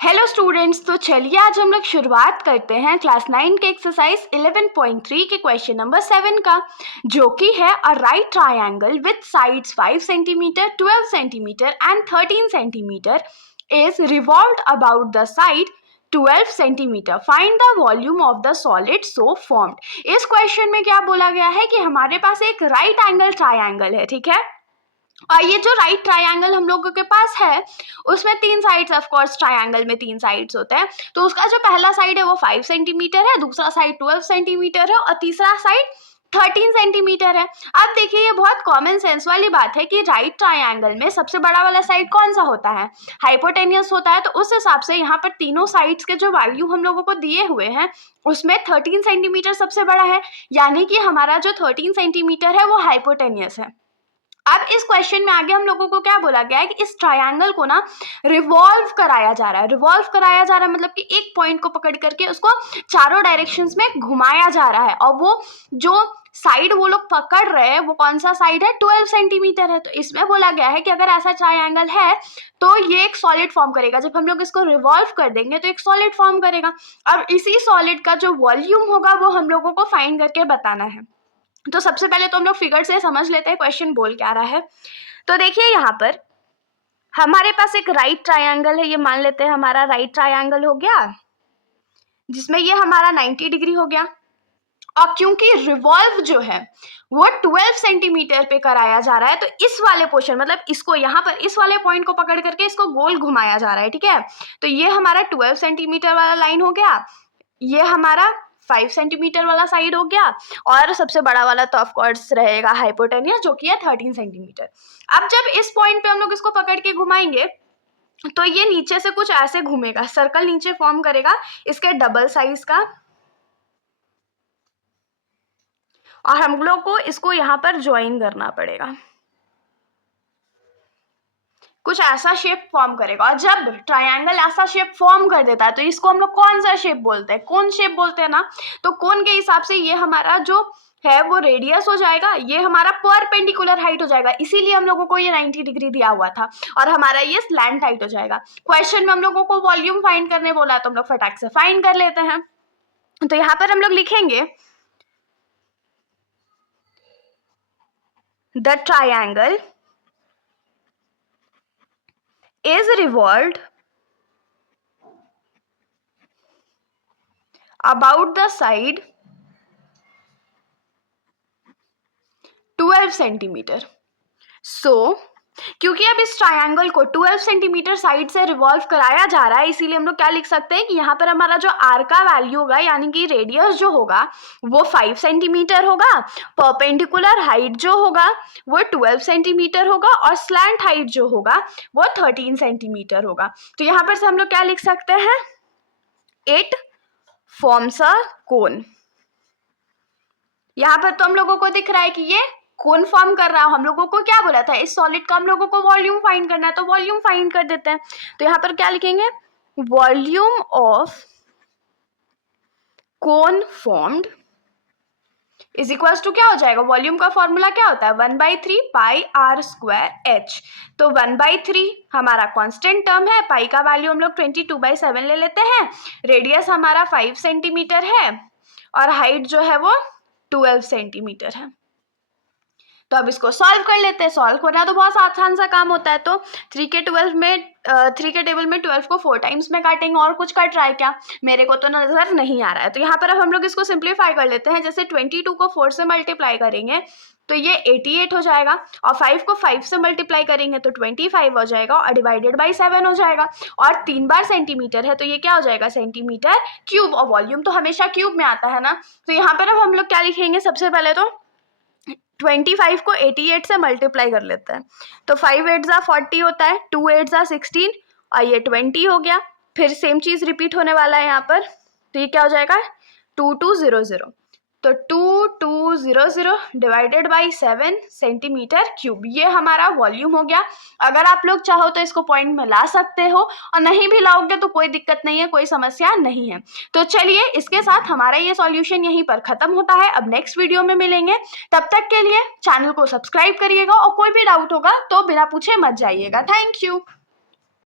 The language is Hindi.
हेलो स्टूडेंट्स, तो चलिए आज हम लोग शुरुआत करते हैं क्लास 9 के एक्सरसाइज 11.3 के क्वेश्चन नंबर 7 का, जो कि है a right triangle with sides 5 centimetre, 12 centimetre and 13 centimetre is revolved about the side 12 centimetre. Find the volume of the solid so formed. इस क्वेश्चन में क्या बोला गया है कि हमारे पास एक राइट एंगल ट्रायंगल है, ठीक है। और ये जो राइट ट्रायंगल हम लोगों के पास है उसमें 3 साइड्स, ऑफ कोर्स ट्रायंगल में 3 साइड्स होते हैं। तो उसका जो पहला साइड है वो 5 सेंटीमीटर है, दूसरा साइड 12 सेंटीमीटर है और तीसरा साइड 13 सेंटीमीटर है। अब देखिए, ये बहुत कॉमन सेंस वाली बात है कि राइट ट्रायंगल में सबसे बड़ा वाला साइड कौन सा होता है? हाइपोटेन्यूस होता है। तो उस हिसाब से यहाँ पर तीनों साइड्स के जो वैल्यू हम लोगों को दिए हुए हैं उसमें 13 सेंटीमीटर सबसे बड़ा है, यानी कि हमारा जो 13 सेंटीमीटर है वो हाइपोटेन्यूस है। अब इस क्वेश्चन में आगे हम लोगों को क्या बोला गया है कि इस ट्रायंगल को ना रिवॉल्व कराया जा रहा है। रिवॉल्व कराया जा रहा है मतलब कि एक पॉइंट को पकड़ करके उसको चारों डायरेक्शंस में घुमाया जा रहा है, और वो जो साइड वो लोग पकड़ रहे हैं वो कौन सा साइड है? 12 सेंटीमीटर है। तो इसमें बोला गया है कि अगर ऐसा ट्रायंगल है तो ये एक सॉलिड फॉर्म करेगा। जब हम लोग इसको रिवॉल्व कर देंगे तो एक सॉलिड फॉर्म करेगा। अब इसी सॉलिड का जो वॉल्यूम होगा वो हम लोगों को फाइंड करके बताना है। तो सबसे पहले तो हम लोग फिगर से समझ लेते हैं क्वेश्चन बोल क्या रहा है। तो देखिए, यहाँ पर हमारे पास एक राइट ट्रायंगल है, ये मान लेते हैं हमारा राइट ट्रायंगल हो गया, जिसमें ये हमारा 90 डिग्री हो गया। और क्योंकि रिवॉल्व जो है वो 12 सेंटीमीटर पे कराया जा रहा है, तो इस वाले पोर्शन मतलब इसको यहाँ पर इस वाले पॉइंट को पकड़ करके इसको गोल घुमाया जा रहा है, ठीक है। तो ये हमारा 12 सेंटीमीटर वाला लाइन हो गया, ये हमारा 5 सेंटीमीटर वाला साइड हो गया, और सबसे बड़ा वाला तो ऑफ कोर्स रहेगा हाइपोटेन्यूस, जो कि है 13 सेंटीमीटर। अब जब इस पॉइंट पे हम लोग इसको पकड़ के घुमाएंगे तो ये नीचे से कुछ ऐसे घूमेगा, सर्कल नीचे फॉर्म करेगा इसके डबल साइज का, और हम लोग को इसको यहाँ पर ज्वाइन करना पड़ेगा। कुछ ऐसा शेप फॉर्म करेगा, और जब ट्रायंगल ऐसा शेप फॉर्म कर देता है तो इसको हम लोग कौन सा शेप बोलते हैं? कोन शेप बोलते हैं ना। तो कोन के हिसाब से ये हमारा जो है वो रेडियस हो जाएगा, ये हमारा परपेंडिकुलर हाइट हो जाएगा, इसीलिए हम लोगों को ये 90 डिग्री दिया हुआ था, और हमारा ये स्लैंट हाइट हो जाएगा। क्वेश्चन में हम लोगों को वॉल्यूम फाइंड करने बोला है, तो हम लोग फटाक से फाइंड कर लेते हैं। तो यहाँ पर हम लोग लिखेंगे the triangle is revolved about the side 12 centimetre. क्योंकि अब इस ट्रायंगल को 12 सेंटीमीटर साइड से रिवॉल्व कराया जा रहा है, इसीलिए हम लोग क्या लिख सकते हैं कि यहाँ पर हमारा जो आर का वैल्यू होगा, यानी कि रेडियस जो होगा वो 5 सेंटीमीटर होगा, परपेंडिकुलर हाइट जो होगा वो 12 सेंटीमीटर होगा, और स्लैंट हाइट जो होगा वो 13 सेंटीमीटर होगा। तो यहाँ पर से हम लोग क्या लिख सकते हैं? इट फॉर्म्स अ कोन। यहाँ पर तो हम लोगों को दिख रहा है कि ये कोन फॉर्म कर रहा है। हम लोगों को क्या बोला था? इस सॉलिड का हम लोगों को वॉल्यूम फाइंड करना है, तो वॉल्यूम फाइंड कर देते हैं। तो यहाँ पर क्या लिखेंगे? Volume of cone formed is equals to क्या हो जाएगा? वॉल्यूम का फॉर्मूला क्या होता है? 1/3 पाई आर स्क्वायर एच। तो 1/3 हमारा कांस्टेंट टर्म है, पाई का वैल्यू हम लोग 22/7 ले लेते हैं, रेडियस हमारा 5 सेंटीमीटर है, और हाइट जो है वो 12 सेंटीमीटर है। तो अब इसको सॉल्व कर लेते हैं। सॉल्व करना तो बहुत आसान सा काम होता है। तो 3 के टेबल में 12 को 4 टाइम्स में काटेंगे, और कुछ कट रहा है क्या? मेरे को तो नजर नहीं आ रहा है। तो यहाँ पर अब हम लोग इसको सिंप्लीफाई कर लेते हैं। जैसे 22 को 4 से मल्टीप्लाई करेंगे तो ये 88 हो जाएगा, और 5 को 5 से मल्टीप्लाई करेंगे तो 25 हो जाएगा, और डिवाइडेड बाई 7 हो जाएगा, और 3 बार सेंटीमीटर है तो ये क्या हो जाएगा? Centimetre cube. और वॉल्यूम तो हमेशा क्यूब में आता है ना। तो यहाँ पर अब हम लोग क्या लिखेंगे? सबसे पहले तो 25 को 88 से मल्टीप्लाई कर लेते हैं, तो 5 8 जा 40 होता है, 2 8 जा 16, और ये 20 हो गया। फिर सेम चीज़ रिपीट होने वाला है यहाँ पर, तो ये क्या हो जाएगा? 2200। तो 2200 डिवाइडेड बाई 7 सेंटीमीटर क्यूब, ये हमारा वॉल्यूम हो गया। अगर आप लोग चाहो तो इसको पॉइंट में ला सकते हो, और नहीं भी लाओगे तो कोई दिक्कत नहीं है, कोई समस्या नहीं है। तो चलिए, इसके साथ हमारा ये सॉल्यूशन यहीं पर खत्म होता है। अब नेक्स्ट वीडियो में मिलेंगे, तब तक के लिए चैनल को सब्सक्राइब करिएगा, और कोई भी डाउट होगा तो बिना पूछे मत जाइएगा। Thank you.